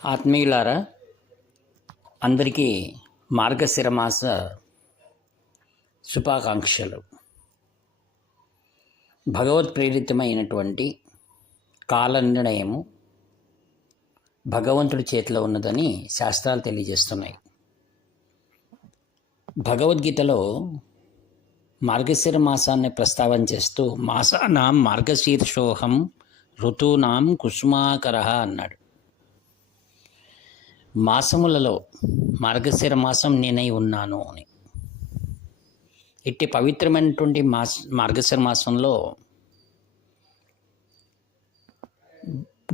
ఆత్మీయులారా, అందరికీ మార్గశిర మాస శుభాకాంక్షలు. భగవత్ ప్రేరితమైనటువంటి కాల నిర్ణయము భగవంతుడి చేతిలో ఉన్నదని శాస్త్రాలు తెలియజేస్తున్నాయి. భగవద్గీతలో మార్గశిర మాసాన్ని ప్రస్తావన చేస్తూ మాసానాం మార్గశీర్షోహం ఋతూనాం కుసుమాకరః అన్నాడు. మాసములలో మార్గశిర మాసం నేనై ఉన్నాను అని. ఇట్టి పవిత్రమైనటువంటి మార్గశిర మాసంలో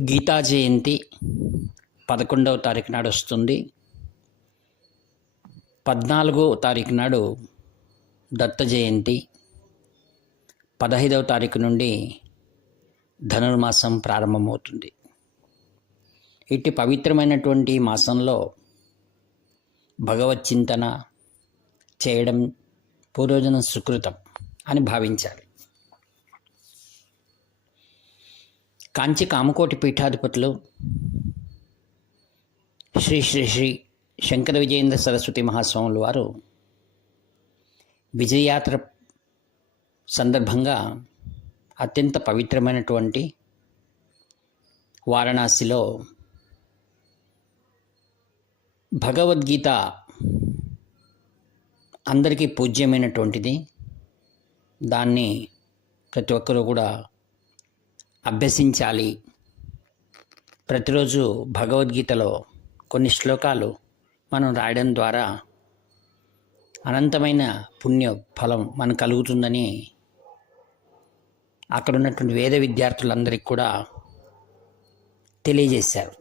గీతా జయంతి 11వ తారీఖు నాడు వస్తుంది. 14వ తారీఖు నాడు దత్త జయంతి. 15వ తారీఖు నుండి ధనుర్మాసం ప్రారంభమవుతుంది. ఇట్టి పవిత్రమైనటువంటి మాసంలో భగవత్ చింతన చేయడం పూర్వజన సుకృతం అని భావించాలి. కాంచి కామకోటి పీఠాధిపతులు శ్రీ శ్రీ శ్రీ శంకర విజయేంద్ర సరస్వతి మహాస్వాములు వారు విజయయాత్ర సందర్భంగా అత్యంత పవిత్రమైనటువంటి వారణాసిలో భగవద్గీత అందరికీ పూజ్యమైనటువంటిది. దాన్ని ప్రతి ఒక్కరూ కూడా అభ్యసించాలి. ప్రతిరోజు భగవద్గీతలో కొన్ని శ్లోకాలు మనం రాయడం ద్వారా అనంతమైన పుణ్య ఫలం మనకు కలుగుతుందని అక్కడ ఉన్నటువంటి వేద విద్యార్థులందరికీ కూడా తెలియజేశారు.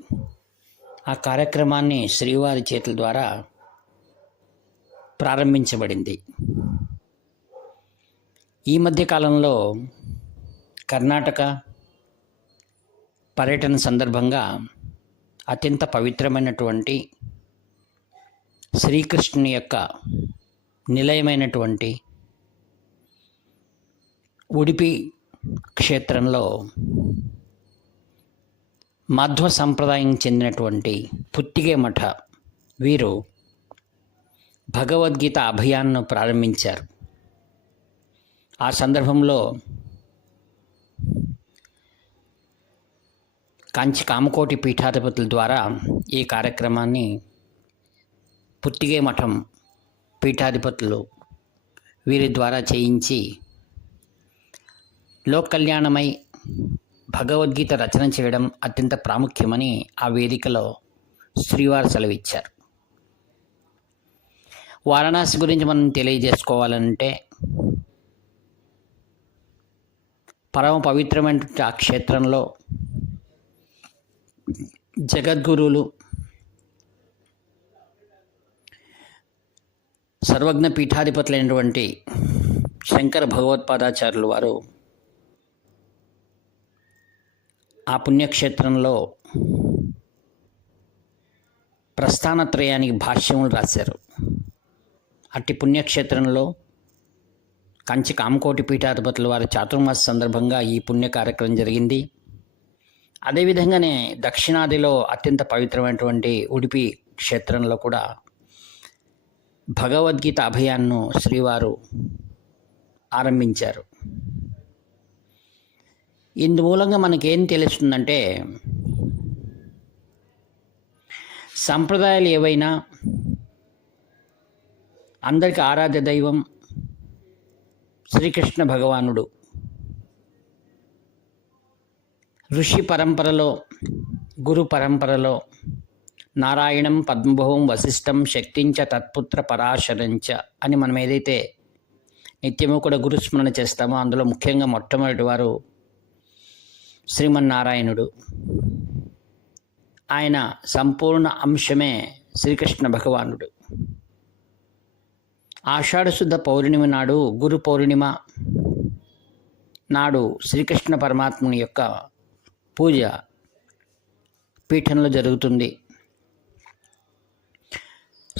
ఆ కార్యక్రమాన్ని శ్రీవారి చేతుల ద్వారా ప్రారంభించబడింది. ఈ మధ్య కాలంలో కర్ణాటక పర్యటన సందర్భంగా అత్యంత పవిత్రమైనటువంటి శ్రీకృష్ణుని యొక్క నిలయమైనటువంటి ఉడిపి క్షేత్రంలో మాధ్వ సంప్రదాయం చెందినటువంటి పుత్తిగే మఠ వీరు భగవద్గీత అభియాన్ను ప్రారంభించారు. ఆ సందర్భంలో కాంచి కామకోటి పీఠాధిపతుల ద్వారా ఈ కార్యక్రమాన్ని పుత్తిగే మఠం పీఠాధిపతులు వీరి ద్వారా చేయించి లోక కళ్యాణమై భగవద్గీత రచన చేయడం అత్యంత ప్రాముఖ్యమని ఆ వేదికలో శ్రీవారు సెలవిచ్చారు. వారణాసి గురించి మనం తెలియజేసుకోవాలంటే పరమ పవిత్రమైనటువంటి ఆ క్షేత్రంలో జగద్గురువులు సర్వజ్ఞ పీఠాధిపతులైనటువంటి శంకర భగవత్పాదాచార్యులు వారు ఆ పుణ్యక్షేత్రంలో ప్రస్థానత్రయానికి భాష్యములు రాశారు. అట్టి పుణ్యక్షేత్రంలో కంచి కామకోటి పీఠాధిపతుల వారి చాతుర్మాస సందర్భంగా ఈ పుణ్య కార్యక్రమం జరిగింది. అదేవిధంగానే దక్షిణాదిలో అత్యంత పవిత్రమైనటువంటి ఉడిపి క్షేత్రంలో కూడా భగవద్గీత అభియాన్ను శ్రీవారు ఆరంభించారు. ఇందుమూలంగా మనకేం తెలుస్తుందంటే సంప్రదాయాలు ఏవైనా అందరికీ ఆరాధ్య దైవం శ్రీకృష్ణ భగవానుడు. ఋషి పరంపరలో గురు పరంపరలో నారాయణం పద్మభవం వశిష్టం శక్తించ తత్పుత్ర పరాశరంచ అని మనం ఏదైతే నిత్యము కూడా గురుస్మరణ చేస్తామో అందులో ముఖ్యంగా మొట్టమొదటి వారు శ్రీమన్నారాయణుడు. ఆయన సంపూర్ణ అంశమే శ్రీకృష్ణ భగవానుడు. ఆషాఢశుద్ధ పౌర్ణిమ నాడు గురు పౌర్ణిమ నాడు శ్రీకృష్ణ పరమాత్ముని యొక్క పూజ పీఠంలో జరుగుతుంది.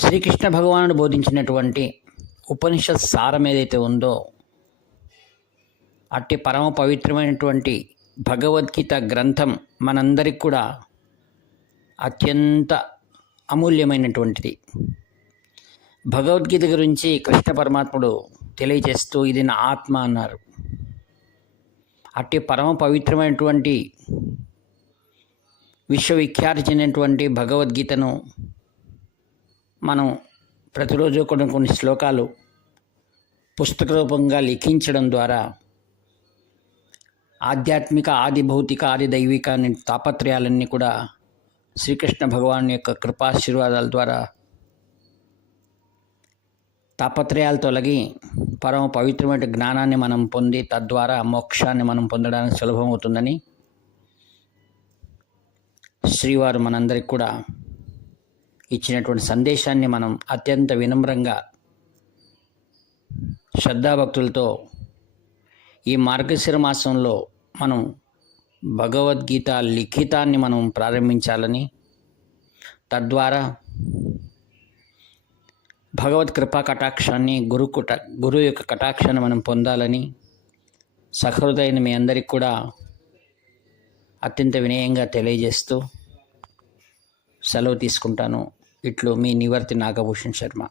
శ్రీకృష్ణ భగవానుడు బోధించినటువంటి ఉపనిషత్ సారం ఏదైతే ఉందో అట్టి పరమ పవిత్రమైనటువంటి భగవద్గీత గ్రంథం మనందరికి కూడా అత్యంత అమూల్యమైనటువంటిది. భగవద్గీత గురించి కృష్ణ పరమాత్ముడు తెలియజేస్తూ ఇది నా ఆత్మ అన్నారు. అట్టి పరమ పవిత్రమైనటువంటి విశ్వవిఖ్యాతి చెందినటువంటి భగవద్గీతను మనం ప్రతిరోజు కొన్ని శ్లోకాలు పుస్తక రూపంగా లిఖించడం ద్వారా ఆధ్యాత్మిక, ఆది భౌతిక, ఆది దైవిక అనే తాపత్రయాలన్నీ కూడా శ్రీకృష్ణ భగవాన్ యొక్క కృపాశీర్వాదాల ద్వారా తాపత్రయాలు తొలగి పరమ పవిత్రమైన జ్ఞానాన్ని మనం పొంది తద్వారా మోక్షాన్ని మనం పొందడానికి సులభమవుతుందని శ్రీవారు మనందరికి కూడా ఇచ్చినటువంటి సందేశాన్ని మనం అత్యంత వినమ్రంగా శ్రద్ధాభక్తులతో ఈ మార్గశిర మాసంలో మనం భగవద్గీత లిఖితాన్ని మనం ప్రారంభించాలని, తద్వారా భగవత్ కృపా కటాక్షాన్ని, గురు యొక్క కటాక్షాన్ని మనం పొందాలని సహృదయని మీ అందరికి కూడా అత్యంత వినయంగా తెలియజేస్తూ సెలవు తీసుకుంటాను. ఇట్లు మీ నివర్తి నాగభూషణ్ శర్మ.